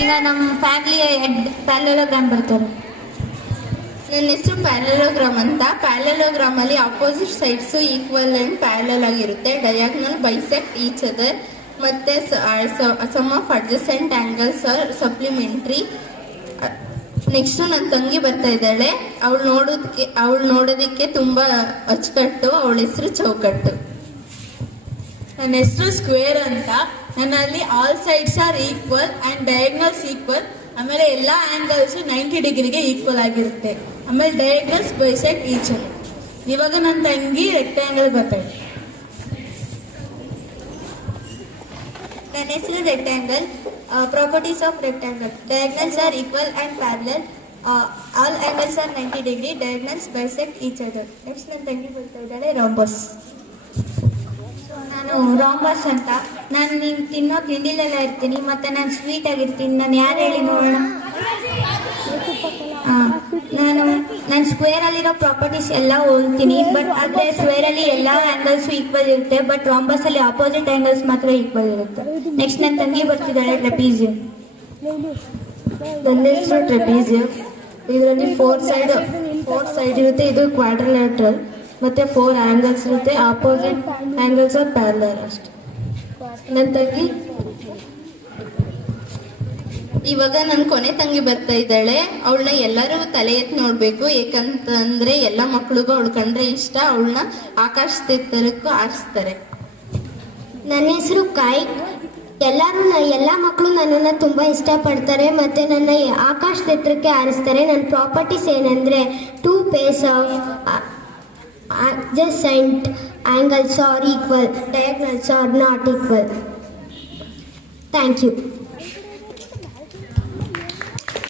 ಈಗ ನಮ್ಮ ಫ್ಯಾಮಿಲಿಯ head parallelogram ಬರ್ತಾರೆ. ನನ್ನ ಹೆಸರು ಪ್ಯಾರಲೋಗ್ರಾಮ್ ಅಂತ. ಪ್ಯಾರಲೋಗ್ರಾಮ್ ಅಲ್ಲಿ opposite sides equal and parallel ಆಗಿರುತ್ತೆ. Diagonal bisect each other. ಮತ್ತೆ sum of adjacent angles are supplementary. Next ನನ್ನ ತಂಗಿ ಬರ್ತಾ ಇದ್ದಾಳೆ. ಅವಳು ನೋಡೋದಕ್ಕೆ ತುಂಬಾ ಅಚ್ಚುಕಟ್ಟು. ಅವಳ ಹೆಸರು ಚೌಕಟ್ಟು. ನನ್ನ ಹೆಸರು ಸ್ಕ್ವೇರ್ ಅಂತ. ನನ್ನಲ್ಲಿ all sides are equal and diagonals equal. ಆಮೇಲೆ ಎಲ್ಲ ಆಂಗಲ್ಸ್ 90 ಡಿಗ್ರಿಗೆ ಈಕ್ವಲ್ ಆಗಿರುತ್ತೆ. ಆಮೇಲೆ ಡಯಾಗ್ನಲ್ಸ್ ಬೈಸೆಕ್ಟ್ ಈಚ್ ಅದರ್. ಇವಾಗ ನನ್ನ ತಂಗಿ ರೆಕ್ಟ್ಯಾಂಗಲ್ ಬರ್ತಾಳೆ. ನನ್ನ ಹೆಸರು rectangle. Properties of rectangle: diagonals are equal and parallel. All angles are 90 degree. Diagonals bisect each other. Next ನನ್ನ ತಂಗಿ ಬರ್ತಾ ಇದ್ದಾಳೆ ರಾಂಬಸ್. ನಾನು ರಾಂಬಸ್ ಅಂತ. ನಾನು ನೀವು ತಿನ್ನೋ ತಿಂಡಿಲೆಲ್ಲ ಇರ್ತೀನಿ, ಮತ್ತೆ ನಾನು ಸ್ವೀಟ್ ಆಗಿರ್ತೀನಿ. ನಾನು ಯಾರು ಹೇಳಿ ನೋಡೋಣ? ನಾನು ಸ್ಕ್ವೇರ್ ಅಲ್ಲಿರೋ ಪ್ರಾಪರ್ಟೀಸ್ ಎಲ್ಲ ಹೋಗ್ತೀನಿ. ಬಟ್ ಆದರೆ ಸ್ಕ್ವೇರ್ ಅಲ್ಲಿ ಎಲ್ಲ ಆಂಗಲ್ಸ್ ಈಕ್ವಲ್ ಇರುತ್ತೆ. ಬಟ್ ರಾಂಬಸ್ ಅಲ್ಲಿ ಆಪೋಸಿಟ್ ಆಂಗಲ್ಸ್ ಮಾತ್ರ ಈಕ್ವಲ್ ಇರುತ್ತೆ. ನೆಕ್ಸ್ಟ್ ನನ್ನ ತಂಗಿ ಬರ್ತಿದ್ದಾಳೆ ಟ್ರೆಪೀಸಿಯಂ. ನನ್ನ ಹೆಸರು ಟ್ರೆಪೀಸಿಯಂ. ಇದರಲ್ಲಿ ಫೋರ್ ಸೈಡ್ ಇರುತ್ತೆ. ಇದು ಕ್ವಾಡ್ರಿಲ್ಯಾಟ್ರಲ್. ಮತ್ತೆ 4 ಆಂಗಲ್ಸ್ ಇರುತ್ತೆ. ಆಪೋಸಿಟ್ ಆಂಗಲ್ಸ್ ಆರ್ ಪ್ಯಾರಲಲ್ ಅಷ್ಟೇ. ನನ್ನ ತಂಗಿ ಇವಾಗ ನನ್ನ ಕೊನೆ ತಂಗಿ ಬರ್ತಾ ಇದ್ದಾಳೆ. ಅವಳನ್ನ ಎಲ್ಲರೂ ತಲೆ ಎತ್ತಿ ನೋಡ್ಬೇಕು. ಏಕಂತಂದ್ರೆ ಎಲ್ಲ ಮಕ್ಳಿಗೂ ಅವಳು ಕಂಡ್ರೆ ಇಷ್ಟ. ಅವಳನ್ನ ಆಕಾಶದ ಎತ್ತರಕ್ಕೂ ಆರಿಸ್ತಾರೆ. ನನ್ನ ಹೆಸರು ಕಾಯ್. ಎಲ್ಲ ಮಕ್ಕಳು ನನ್ನನ್ನು ತುಂಬ ಇಷ್ಟಪಡ್ತಾರೆ ಮತ್ತು ನನ್ನ ಆಕಾಶದ ಎತ್ತರಕ್ಕೆ ಆರಿಸ್ತಾರೆ. ನನ್ನ ಪ್ರಾಪರ್ಟೀಸ್ ಏನಂದರೆ 2 pairs of adjacent angles are equal, diagonals are not equal. Thank you.